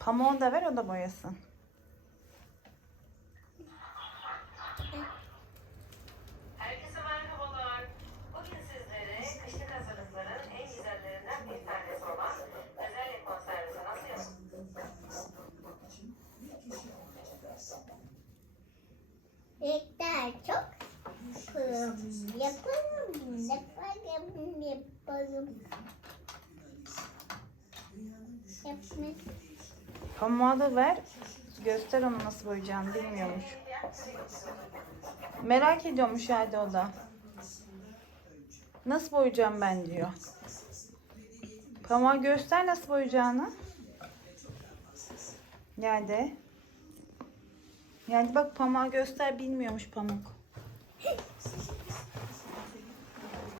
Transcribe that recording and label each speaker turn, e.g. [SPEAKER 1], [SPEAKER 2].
[SPEAKER 1] Pamuğu da ver o da boyasın.
[SPEAKER 2] Herkese merhabalar. Bugün sizlere kışlık hazırlıkların en güzellerinden bir tanesi olan bezelye konservesi nasıl yapılır?
[SPEAKER 3] Yeter çok yapalım, yapalım, yapalım, yapalım.
[SPEAKER 1] Da ver. Göster onu nasıl boyayacağını bilmiyormuş. Merak ediyormuş herhalde o da. Nasıl boyayacağım ben diyor. Pamuğu göster nasıl boyayacağını. Geldi. Yani bak pamuğu göster bilmiyormuş pamuk.